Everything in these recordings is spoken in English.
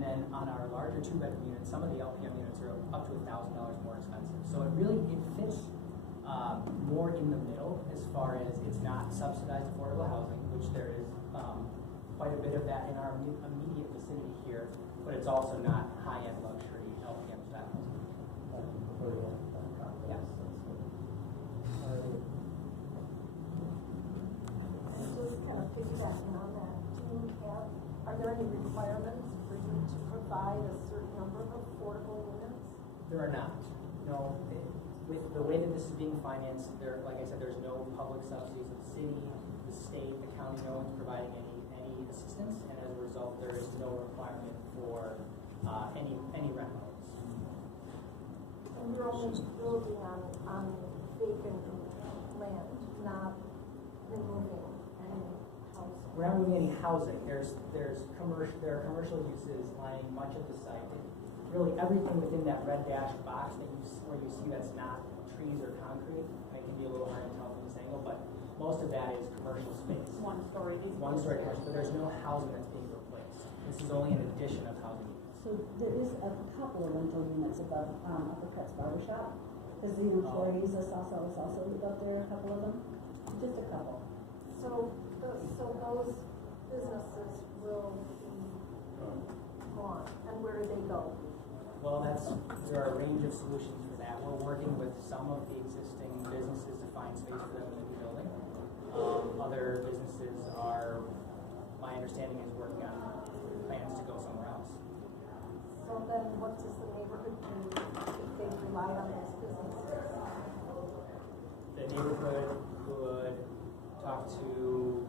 And then on our larger 2-bedroom units, some of the LPM units are up to $1,000 more expensive. So it fits more in the middle as far as it's not subsidized affordable housing, which there is quite a bit of that in our immediate vicinity here, but it's also not high-end luxury LPM style housing. Yes. And just kind of piggybacking on that, are there any requirements for you to provide a certain number of affordable units? There are not. No. With the way that this is being financed, like I said, there's no public subsidies. The city, the state, the county, no one's providing any assistance, and as a result, there is no requirement for any rent loans. And you're only building on vacant land, not removing any housing. We're not moving any housing. There are commercial uses lining much of the site. Really, everything within that red dashed box where you see that's not trees or concrete. It can be a little hard to tell from this angle, but most of that is commercial space. One-story commercial, but there's no housing that's being replaced. This is only an addition of housing. So there is a couple of rental units above Uppercuts Barbershop, because the employees is also live up there, a couple of them, just a couple. So those businesses will be gone, and where do they go? Well, there are a range of solutions for that. We're working with some of the existing businesses to find space for them in the new building. Other businesses my understanding is working on plans to go somewhere else. So then what does the neighborhood do if they rely on those businesses? The neighborhood could talk to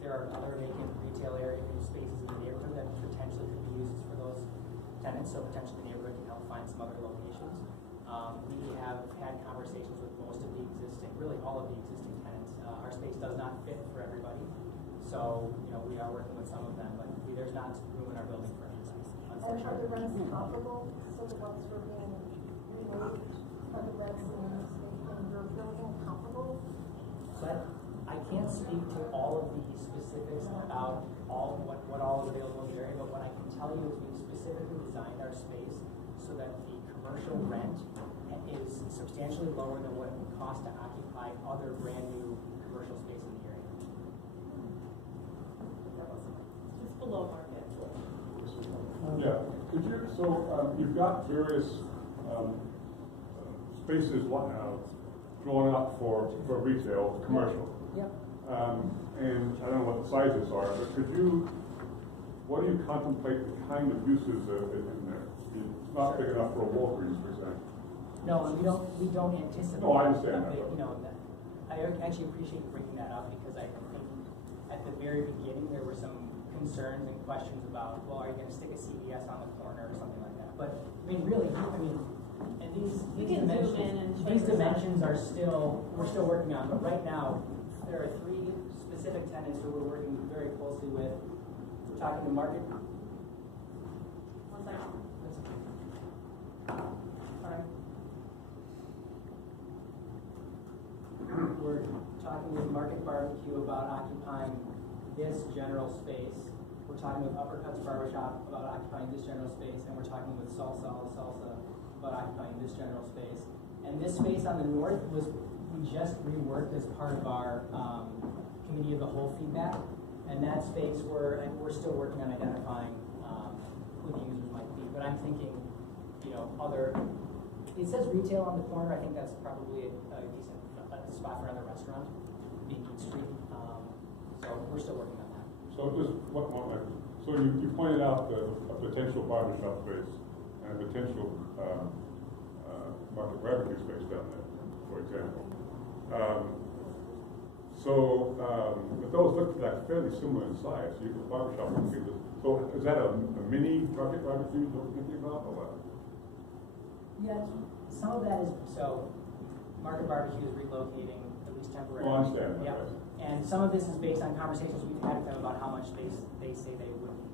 there are other vacant retail area spaces in the neighborhood that potentially could be used for those tenants, so potentially the neighborhood can help find some other locations. We have had conversations with most of the existing, really all of the existing tenants. Our space does not fit for everybody, so we are working with some of them, but there's not room in our building for everybody. And are the rents comparable? So the ones who are being removed, are the rents in your building comparable? But I can't speak to all of the specifics about what all is available in the area, but what I can tell you is we've specifically designed our space so that the commercial rent is substantially lower than what it would cost to occupy other brand new commercial space in the area. It's below market. Yeah. You've got various spaces drawn up for retail, commercial. Yep. And I don't know what the sizes are, but what do you contemplate the kind of uses in there? It's not big enough for a Walgreens, for example. No, we don't anticipate. No, I understand that. I actually appreciate you bringing that up because I think at the very beginning there were some concerns and questions about, well, are you going to stick a CVS on the corner or something like that? But really, and these dimensions are we're still working on. But right now, there are 3 specific tenants who we're working very closely with. We're talking to market. One second. Sorry. We're talking with Market Barbecue about occupying this general space. We're talking with Uppercuts Barbershop about occupying this general space, and we're talking with Salsa about occupying this general space. And this space on the north we just reworked as part of our committee of the whole feedback. And that space we're still working on identifying who the users might be. But I'm thinking, it says retail on the corner. I think that's probably a decent spot for another restaurant, being Eat Street. So we're still working on that. So just one moment. So you pointed out a potential barbershop space and a potential market barbecue space down there, for example. But those look like fairly similar in size. The barbershop would be so is that a mini market barbecue you're thinking about, or what? Yeah, some of that is Market Barbecue is relocating, at least temporarily. Oh, I understand. Yep. Okay. And some of this is based on conversations we've had with them about how much space they say they would need.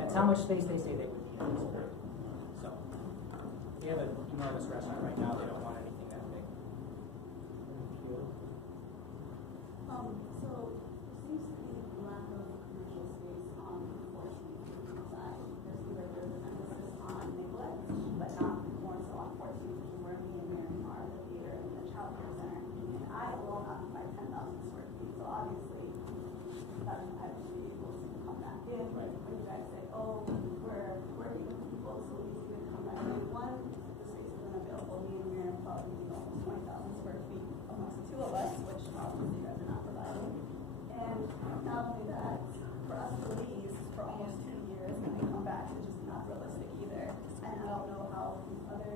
That's how much space they say they would need. Okay. So they have an enormous restaurant right now. They don't want anything that big. So there seems to be a lack of commercial space on the 14th side.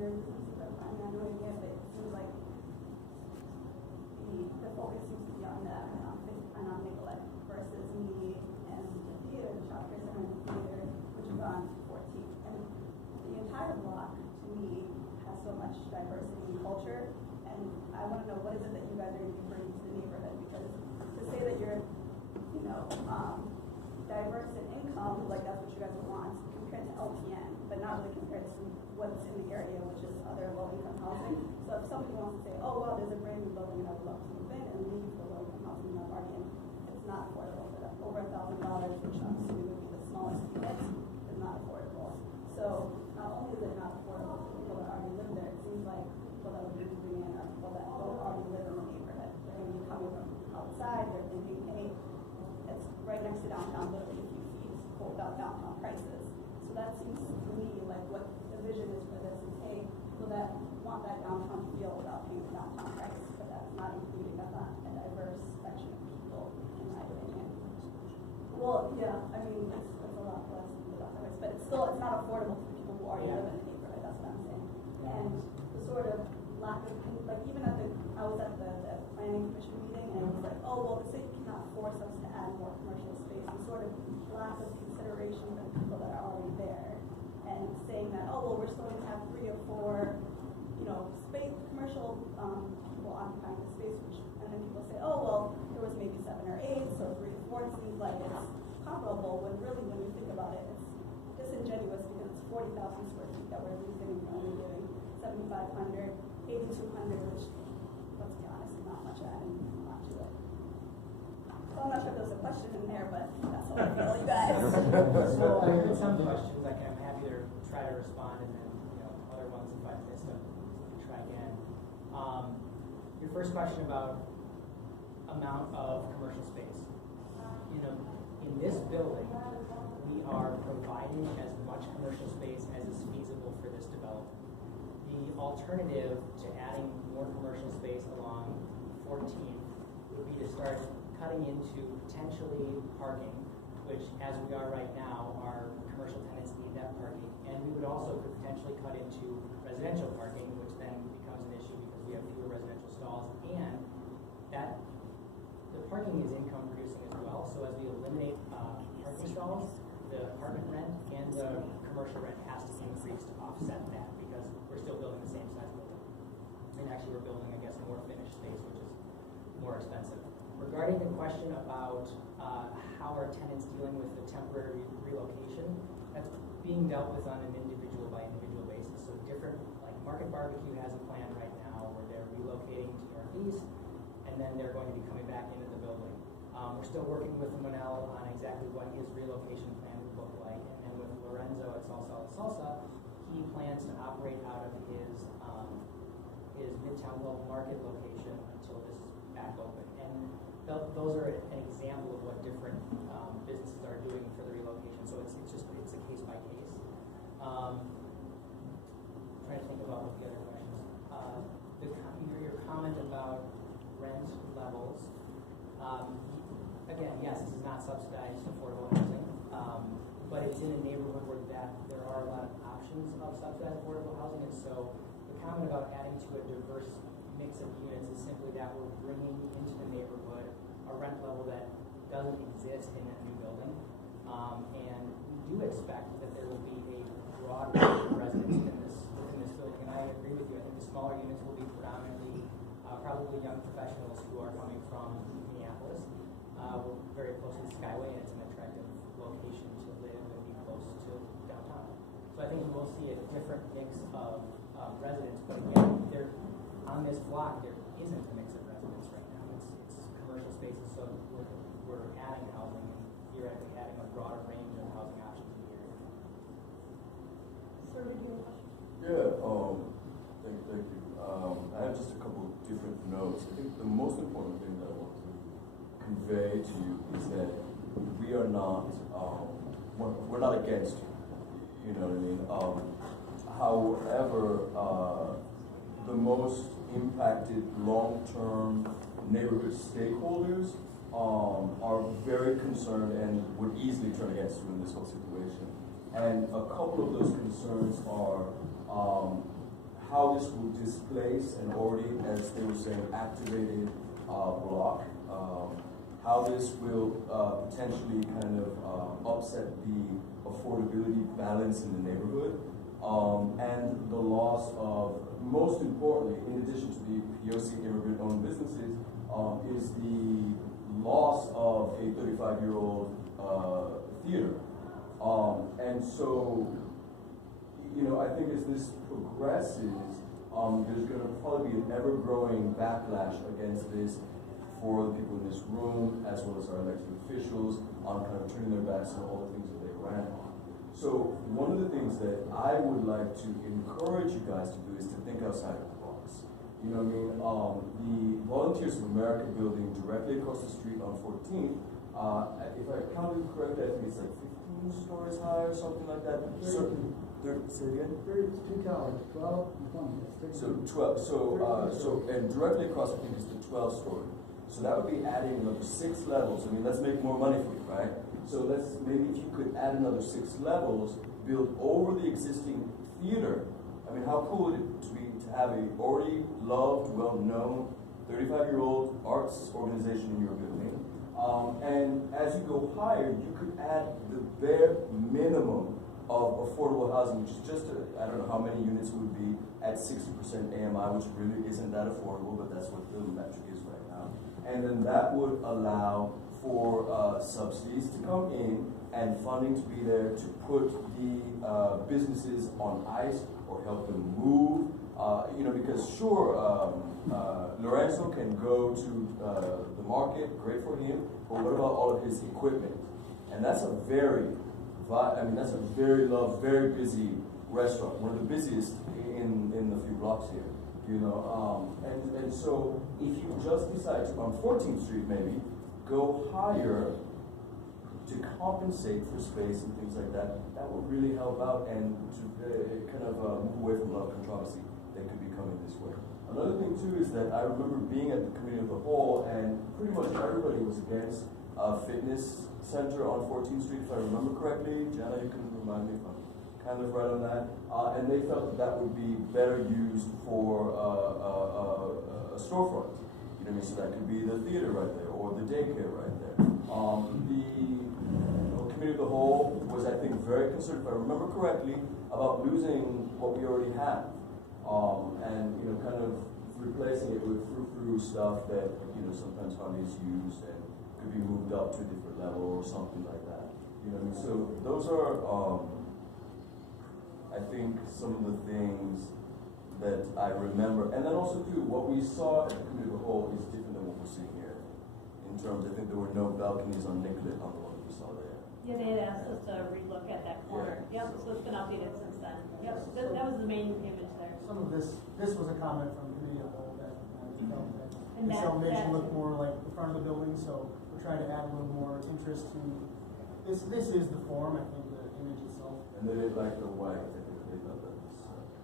businesses are planning on doing it, but it seems like the focus seems to be on that and on Nicollet versus me and the theater, the shopping center and the theater, which is on 14th. And the entire block, to me, has so much diversity and culture. And I want to know, what is it that you guys are going to be bringing to the neighborhood? Because to say that you're, you know, diverse in income, like that's what you guys would want, compared to LPN, but not really compared to what's in the area, which is other low-income housing. So if somebody wants to say, oh, well, there's a brand new building and I would love to move in and leave for low-income housing in already, and it's not affordable for them. Over $1,000, which I'm assuming would be the smallest unit, is not affordable. So not only is it not affordable for people that already live there, it seems like people that would be moving in are people that don't already live in the neighborhood. They're going to be coming from outside, they're thinking, hey, it's right next to downtown, literally a few feet, without downtown prices. So that seems to me like what the vision is for this is, hey, people that want that downtown feel without paying the downtown price, but that's not including a diverse section of people, in my opinion. Well, yeah, I mean, it's a lot less than the downtown price, but it's still, it's not affordable for people who already live in the neighborhood, that's what I'm saying. And the sort of lack of, like even at I was at the planning commission meeting, and it was like, oh, well, the city cannot force us to add more commercial space, and sort of lack of consideration for the people that are already there, and saying that, oh, well, we're still going to have 3 or 4, you know, space, commercial people occupying the space, which, and then people say, oh, well, there was maybe 7 or 8, so 3 to 4 seems like it's comparable, when really, when you think about it, it's disingenuous because it's 40,000 square feet that we're losing and only giving 7,500, 8,200, which, let's be honest, is not much adding on to it. So I'm not sure if there's a question in there, but that's all I feel, you guys. So I heard some questions, like I'm happy to try to respond, and then, you know, other ones if I missed them, we can try again. Your first question about amount of commercial space. You know, in this building, we are providing as much commercial space as is feasible for this development. The alternative to adding more commercial space along 14 would be to start cutting into potentially parking, which as we are right now, our commercial tenants need that parking. And we would also could potentially cut into residential parking, which then becomes an issue because we have fewer residential stalls, and that the parking is income producing as well. So as we eliminate parking stalls, the apartment rent and the commercial rent has to increase to offset that, because we're still building the same size building. And actually we're building, I guess, more finished space, which is more expensive. Regarding the question about how are tenants dealing with the temporary relocation, that's being dealt with on an individual by individual basis. So different, like Market Barbecue has a plan right now where they're relocating to Northeast, and then they're going to be coming back into the building. We're still working with Manel on exactly what his relocation plan would look like, and then with Lorenzo at Salsa, he plans to operate out of his Midtown Local Market location until this is back open. And those are an example of what different businesses are doing for the relocation. So it's a case by case. Trying to think about what the other questions. Your comment about rent levels. Again, yes, this is not subsidized affordable housing, but it's in a neighborhood where there are a lot of options of subsidized affordable housing, and so the comment about adding to a diverse mix of units is simply that we're bringing into the neighborhood a rent level that doesn't exist in that new building, and we do expect that there will be a broad range of residents within this building, and I agree with you. I think the smaller units will be predominantly probably young professionals who are coming from Minneapolis. We're very close to the Skyway, and it's an attractive location to live and be close to downtown. So I think we will see a different mix of residents, but again, on this block, there isn't a mix of residents right now. It's commercial spaces, so we're adding housing and theoretically adding a broader range of housing options in the area. Sir, did you have a question? Yeah, thank you. I have just a couple of different notes. I think the most important thing that I want to convey to you is that we are not, we're not against you. You know what I mean? However, the most impacted long-term neighborhood stakeholders are very concerned and would easily turn against you in this whole situation. And a couple of those concerns are how this will displace an already, as they were saying, activated block, how this will potentially kind of upset the affordability balance in the neighborhood, and the loss of, most importantly, in addition to the POC immigrant-owned businesses, is the loss of a 35-year-old theater. And so, you know, I think as this progresses, there's going to probably be an ever-growing backlash against this for the people in this room, as well as our elected officials, on kind of turning their backs on all the things that they ran on. So one of the things that I would like to encourage you guys to do is to think outside of the box. You know what I mean? The Volunteers of America building directly across the street on 14th, if I counted correctly, I think it's like 15 stories high or something like that. So, say it again? 2 towers, 12 and 20. So 12. So and directly across, I think, is the 12-story. So that would be adding another 6 levels. I mean, let's make more money for you, right? So let's maybe if you could add another 6 levels, build over the existing theater. I mean, how cool would it be to have a already loved, well-known 35-year-old arts organization in your building? And as you go higher, you could add the bare minimum of affordable housing, which is just, I don't know how many units would be at 60% AMI, which really isn't that affordable, but that's what the metric is right now. And then that would allow for subsidies to come in and funding to be there to put the businesses on ice or help them move. You know, because sure, Lorenzo can go to the market, great for him, but what about all of his equipment? And that's a very loved, very busy restaurant, one of the busiest in the few blocks here, you know. And so if you just decide to, on 14th Street maybe, go higher to compensate for space and things like that, that would really help out and to kind of move away from a lot of controversy that could be coming this way. Another thing too is that I remember being at the committee of the whole, and pretty much everybody was against a fitness center on 14th Street, if I remember correctly. Jana, you can remind me if I'm kind of right on that. And they felt that would be better used for a storefront. You know what I mean? So that could be the theater right there or the daycare right there. The committee of the whole was, I think, very concerned, if I remember correctly, about losing what we already have. And, you know, kind of replacing it with frou-frou stuff that, you know, sometimes hardly is used and could be moved up to a different level or something like that. You know what I mean? So those are, I think, some of the things that I remember. And then also, too, what we saw at the committee of the whole is different than what we're seeing here. In terms, I think there were no balconies on Nicollet on the one that we saw there. Yeah, they had asked us to relook at that corner. Yeah. Yep, so it's been updated since then. Yep, that was the main image there. Some of this was a comment from committee of the whole that felt that And this that- elevation that- looked more like the front of the building, so we're trying to add a little more interest to this. This is the form, I think, the image itself. And they didn't like the white. They thought that was,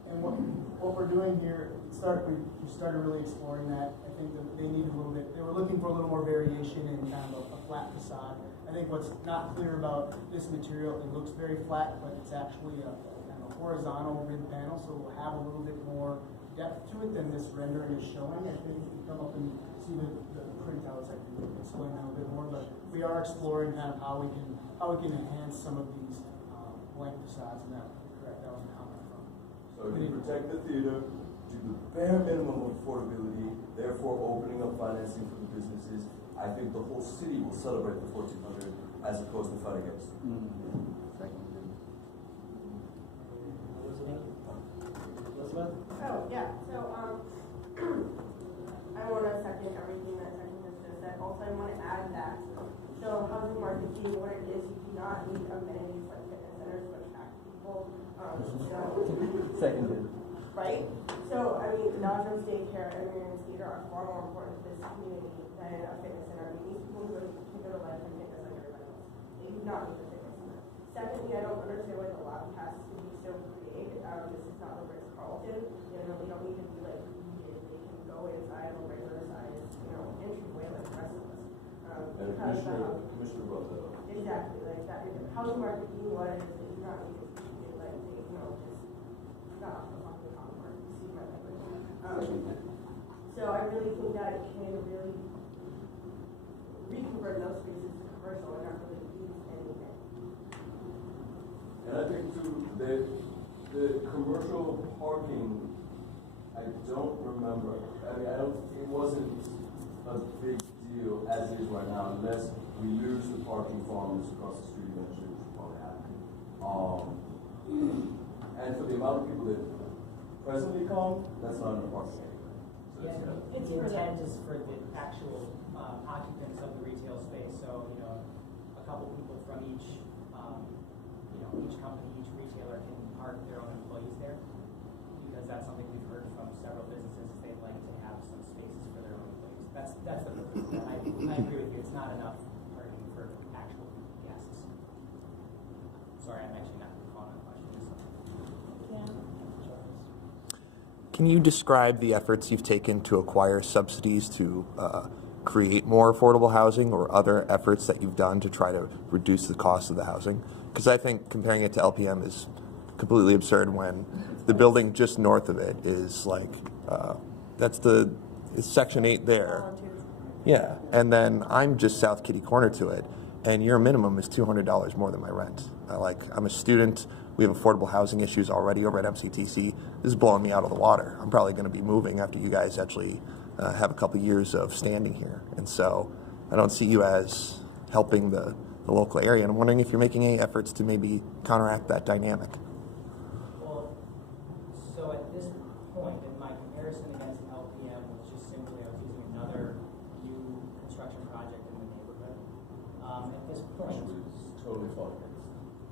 And what we're doing here, we started really exploring that. I think that they need a little bit, they were looking for a little more variation in kind of a flat facade. I think what's not clear about this material, it looks very flat, but it's actually a kind of horizontal rib panel, so it will have a little bit more depth to it than this rendering is showing. I think if you come up and see the printouts, I can explain that a bit more, but we are exploring kind of how we can enhance some of these blank facades, and that was a comment from. so if you protect the theater, do the bare minimum of affordability, therefore opening up financing for the businesses, I think the whole city will celebrate the 1400 as opposed to fight against it. Elizabeth? Oh, yeah, so, I want to second everything that Second has just said. Also, I want to add that, so housing market being what it is, you do not need amenities like fitness centers to attract people. Seconded. Right? So, I mean, Dodger's daycare and Marion's theater are far more important to this community than a fitness center. I mean, these people can go to life and fitness like everybody else. They do not need a fitness center. Secondly, I don't understand why the lobby has to be so big. This is not the Ritz-Carlton. You know, we don't need to be like heated. They can go inside a regular size, you know, entryway like the rest of us. And the commissioner brought that up. Exactly, like that. Housing market being what it is, they do not need to be heated. Like, they, you know, just not off the fucking common market. You see my that can really reconvert those spaces to commercial and not really use anything. And I think too, the commercial parking, I don't remember, I mean, it wasn't a big deal as it is right now, unless we lose the parking farmers across the street eventually, which will probably happen. And for the amount of people that presently come, that's not enough parking anyway. So Yeah, it's the intent is for the actual occupants of the retail space, so, you know, a couple people from each, each company, each retailer can park their own employees there, because that's something we've heard from several businesses, is they'd like to have some spaces for their own employees. That's the purpose of that. I agree with you, it's not enough parking for actual guests. Sorry, I'm actually not calling that question. Can you describe the efforts you've taken to acquire subsidies to create more affordable housing, or other efforts that you've done to try to reduce the cost of the housing? Because I think comparing it to LPM is completely absurd when the building just north of it is like, it's Section 8 there. Yeah, and then I'm just South Kitty Corner to it, and your minimum is $200 more than my rent. I'm a student. We have affordable housing issues already over at MCTC. This is blowing me out of the water. I'm probably going to be moving after you guys actually have a couple years of standing here. And so I don't see you as helping the local area. And I'm wondering if you're making any efforts to maybe counteract that dynamic. Well, so at this point, in my comparison against LPM was just simply I was using another new construction project in the neighborhood. At this point, totally fine.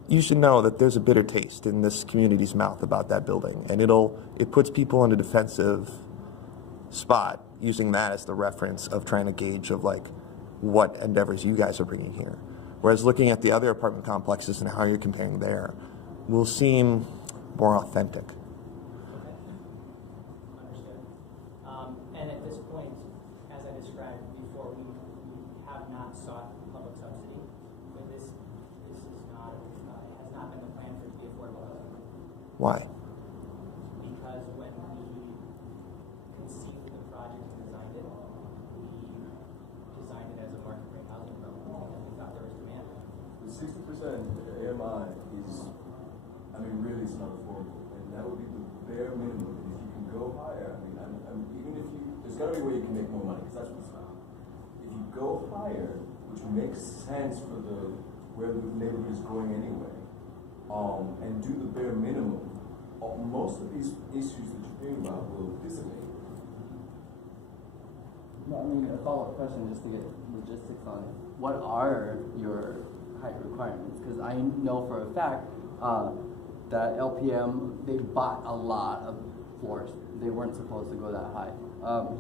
You should know that there's a bitter taste in this community's mouth about that building, and it puts people in a defensive spot using that as the reference of trying to gauge of like what endeavors you guys are bringing here. Whereas looking at the other apartment complexes and how you're comparing there will seem more authentic. okay. Understood. And at this point, as I described before, we have not sought public subsidy, but this is not, has not been the plan for it to be affordable housing. Why? Because when we conceived the project and designed it, we designed it as a market rate housing program because we thought there was demand. The 60% AMI is, I mean, really it's not affordable, and that would be the bare minimum. And if you can go higher, I mean, even if there's got to be a way you can make more money, because that's what it's about. If you go higher, which makes sense for where the neighborhood is going anyway, and do the bare minimum, most of these issues that you're thinking about will dissipate. I mean, a follow-up question just to get logistics on it. What are your height requirements? Because I know for a fact that LPM, they bought a lot of floors. They weren't supposed to go that high.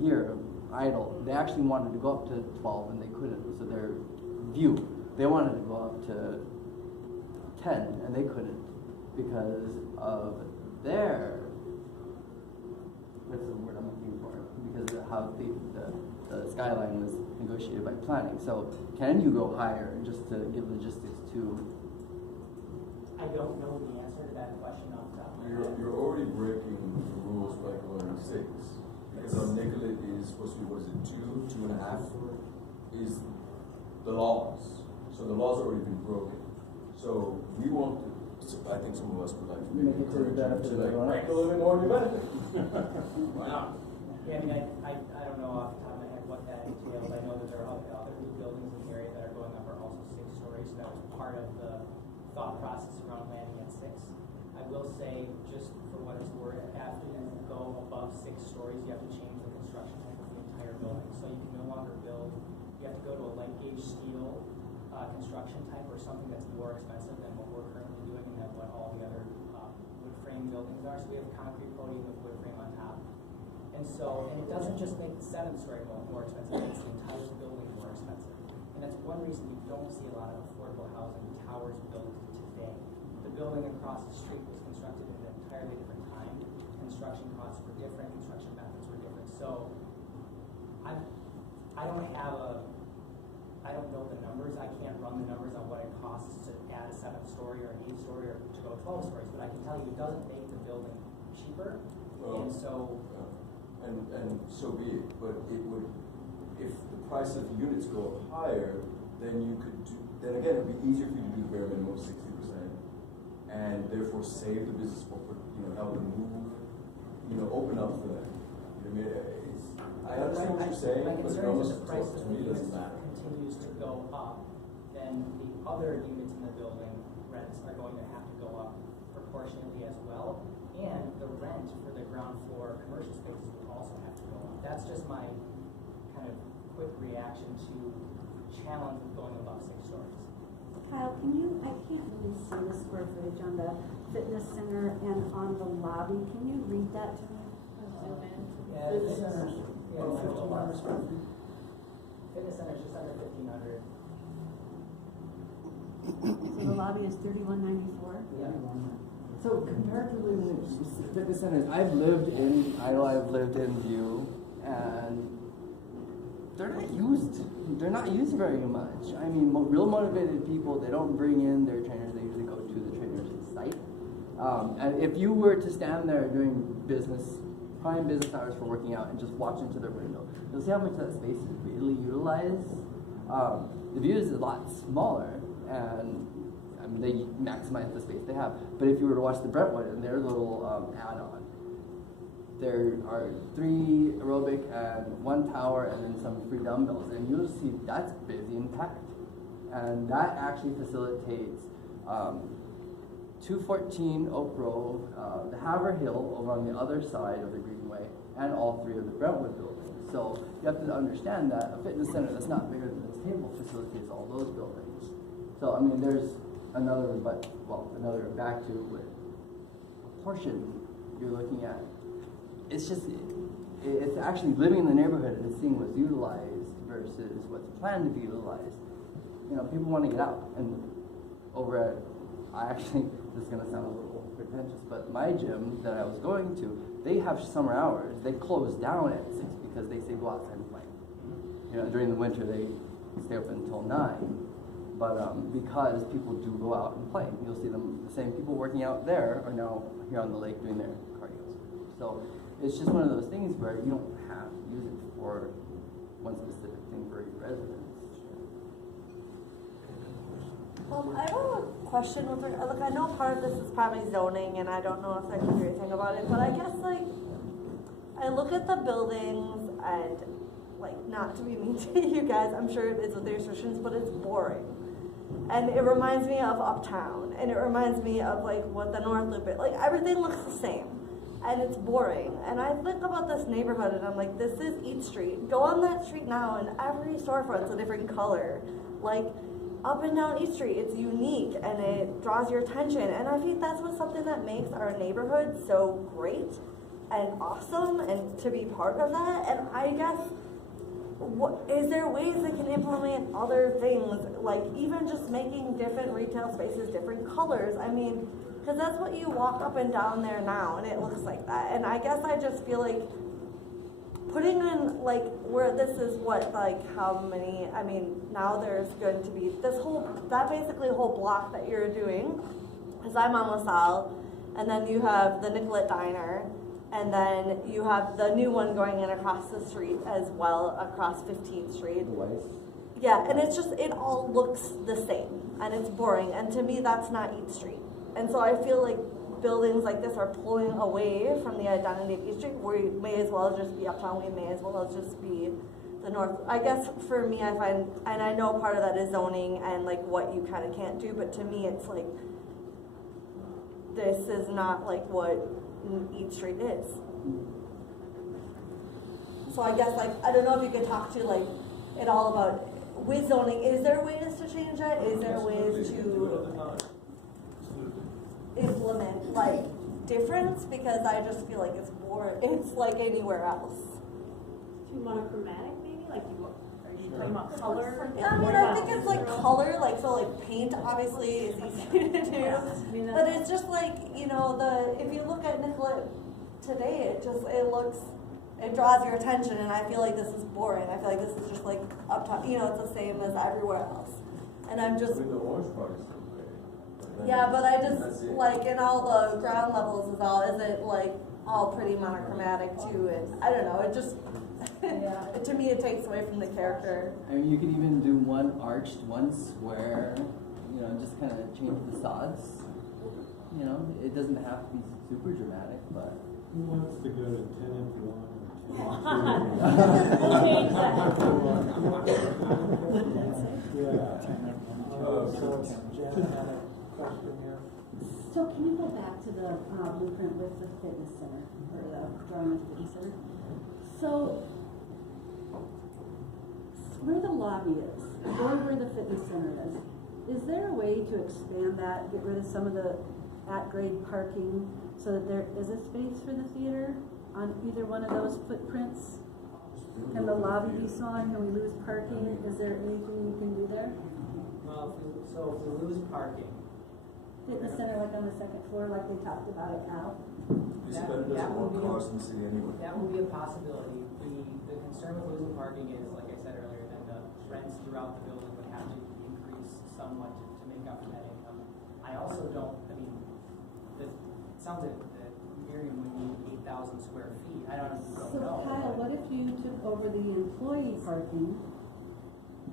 Here, Idle, they actually wanted to go up to 12 and they couldn't. So their view, they wanted to go up to 10 and they couldn't because of their, what's the word I'm looking for? Because of how the skyline was negotiated by planning. So can you go higher, just to give logistics to? I don't know the answer to that question off the top of my head. You're already breaking the rules by going 6. Because our Nicollet is supposed to be, what is it, 2.5, is the laws. So the laws have already been broken. So we want to, I think some of us would like to maybe Make it to the encourage you to benefit of like everyone break a little bit more of your benefit. Why not? Yeah, I mean, I don't know off the top of my head what that entails. I know that there are other new buildings in the area that are going up are also 6 stories. So that was part of the thought process around landing at 6. I will say, just for what it's worth, after you go above 6 stories, you have to change the construction type of the entire building. So you can no longer build, you have to go to a light gauge steel construction type or something that's more expensive than what we're currently doing and than what all the other wood frame buildings are. So we have a concrete podium with wood frame on top. And so, and it doesn't just make the 7th story more expensive, it makes the entire building more expensive. And that's one reason you don't see a lot of affordable housing towers built today. The building across the street was constructed at an entirely different time. Construction costs were different, construction methods were different. So I don't know the numbers. I can't run the numbers on what it costs to add a 7th story or an 8th story or to go 12 stories, but I can tell you it doesn't make the building cheaper. And so and so be it. But it would, if the price of units go up higher, then you could do, then again, it would be easier for you to do the bare minimum of 60%, and therefore save the business for, help them move, open up for them. I mean, I understand what you're saying, My but concern is if the price to of the me, it doesn't units matter. continues to go up, then the other units in the building rents are going to have to go up proportionately as well, and the rent for the ground floor commercial spaces will also have to go up. That's just my kind of quick reaction to challenge with going above 6 stories. Kyle, I can't really see the square footage on the fitness center and on the lobby. Can you read that to me? Yeah, Fitness centers, yeah, about it's a little 1,500 square feet. Fitness center is just under 1,500. So the lobby is 3194. Yeah. So comparatively, fitness centers, I've lived in View, and they're not used very much. I mean, real motivated people, they don't bring in their trainers, they usually go to the trainer's site. And if you were to stand there doing prime business hours for working out and just watch into their window, you'll see how much that space is really utilized. The View is a lot smaller, and I mean, they maximize the space they have. But if you were to watch the Brentwood and their little add-on, there are 3 aerobic and 1 tower and then some free dumbbells, and you'll see that's busy and packed. And that actually facilitates 214 Oak Grove, the Haverhill over on the other side of the Greenway, and all 3 of the Brentwood buildings. So you have to understand that a fitness center that's not bigger than this table facilitates all those buildings. So I mean, there's another back to with portion you're looking at. It's actually living in the neighborhood and seeing what's utilized versus what's planned to be utilized. People want to get out, and over at, this is going to sound a little pretentious, but my gym that I was going to, they have summer hours. They close down at 6 because they say go outside and play. During the winter they stay open until 9. But because people do go out and play, you'll see the same people working out there are now here on the lake doing their cardio. So it's just one of those things where you don't have to use it for one specific thing for your residents. I have a question with I know part of this is probably zoning, and I don't know if I can do anything about it, but I guess I look at the buildings and not to be mean to you guys, I'm sure it is with the restrictions, but it's boring. And it reminds me of Uptown, and it reminds me of what the North Loop is. Everything looks the same, and it's boring. And I think about this neighborhood, and I'm like, this is East Street. Go on that street now, and every storefront's a different color. Up and down East Street, it's unique, and it draws your attention. And I think that's something that makes our neighborhood so great and awesome, and to be part of that. And I guess, is there ways they can implement other things, even just making different retail spaces different colors? I mean, because that's what you walk up and down there now, and it looks like that. And I guess I just feel putting in where this is how many, I mean, now there's going to be basically whole block that you're doing, because I'm on LaSalle, and then you have the Nicollet Diner, and then you have the new one going in across the street as well, across 15th Street. Yeah, and it's just, it all looks the same, and it's boring, and to me that's not East Street. And so I feel buildings like this are pulling away from the identity of East Street. We may as well just be Uptown, we may as well just be the North. I guess for me, I find, and I know part of that is zoning and what you kind of can't do, but to me it's this is not what East Street is. So I guess I don't know if you could talk to it all about with zoning. Is there ways to change that? Is there ways to implement difference? Because I just feel it's more, it's anywhere else. Too monochromatic, maybe? Are you talking about color? Yeah, I mean, I think it's color, paint obviously is easy to do. Yeah. But it's just if you look at Nicollet today, it draws your attention, and I feel this is boring. I feel this is just Uptown, it's the same as everywhere else. And I'm just, the orange part is yeah, but I just in all the ground levels is it all pretty monochromatic too, and I don't know, it just, Yeah. to me, it takes away from the character. I mean, you could even do one arched, one square, you know, just kind of change the facades. You know, it doesn't have to be super dramatic, but. Who wants to go to tenant one or We'll change that. So can you go back to the blueprint with the fitness center, or the drawing of the fitness center? So, where the lobby is, or where the fitness center is there a way to expand that, get rid of some of the at-grade parking, so that there is a space for the theater on either one of those footprints? Can the lobby be sawn? Can we lose parking? Is there anything we can do there? Well, if we lose parking, Fitness center like on the second floor, like we talked about it now? This better doesn't want cars in the city anyway. that would be a possibility. The concern with losing parking is, like I said earlier, that the rents throughout the building would have to increase somewhat to make up for that income. I also don't, I mean, it sounds like that Miriam would need 8,000 square feet. I don't So know. Kyle, what if you took over the employee parking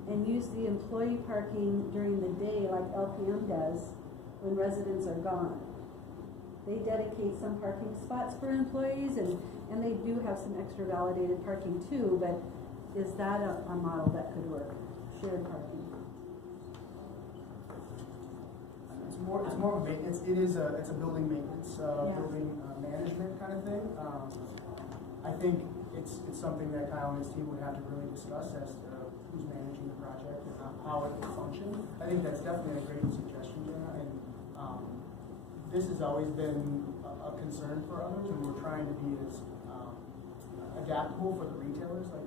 and used the employee parking during the day like LPM does when residents are gone? They dedicate some parking spots for employees and they do have some extra validated parking too, but is that a model that could work? Shared parking? It's more of a maintenance, it's a building maintenance, building management kind of thing. I think it's something that Kyle and his team would have to really discuss as to who's managing the project and how it will function. I think that's definitely a great suggestion, Jenna, and this has always been a concern for others, and we're trying to be as adaptable for the retailers, like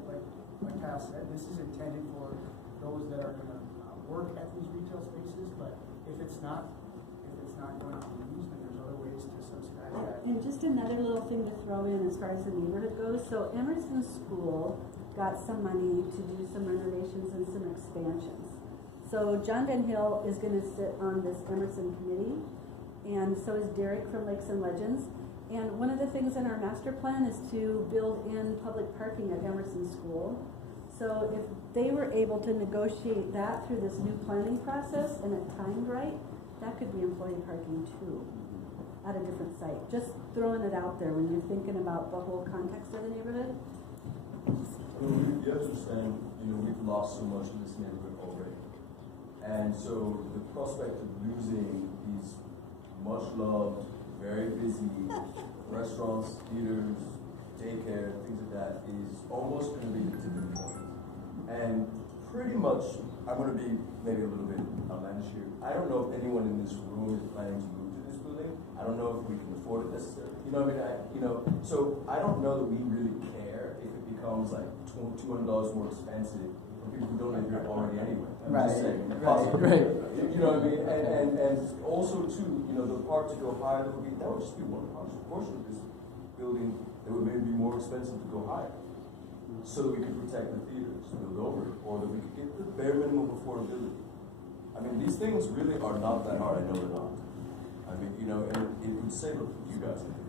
Kyle said. This is intended for those that are going to work at these retail spaces, but if it's not going to be used, then there's other ways to subsidize that. And just another little thing to throw in as far as the neighborhood goes. So Emerson School got some money to do some renovations and some expansions. So John Van Hill is going to sit on this Emerson committee, and so is Derek from Lakes and Legends. And one of the things in our master plan is to build in public parking at Emerson School. So if they were able to negotiate that through this new planning process and it timed right, that could be employee parking too, at a different site. Just throwing it out there when you're thinking about the whole context of the neighborhood. You have to understand, we've lost so much in this neighborhood already. And so the prospect of losing these much loved, very busy restaurants, theaters, daycare, things like that is almost going to be the tipping point. And pretty much, I'm going to be maybe a little bit outlandish here. I don't know if anyone in this room is planning to move to this building. I don't know if we can afford it necessarily. You know what I mean? So I don't know that we really care if it becomes like $200 more expensive for people who don't live here already anyway. I'm just saying. Right. You know what I mean? And also too, the part to go higher, that would just be one portion of this building that would maybe be more expensive to go higher, so that we could protect the theaters, build over it, or that we could get the bare minimum affordability. I mean, these things really are not that hard. I know they're not. I mean, and it would say, look, you guys can do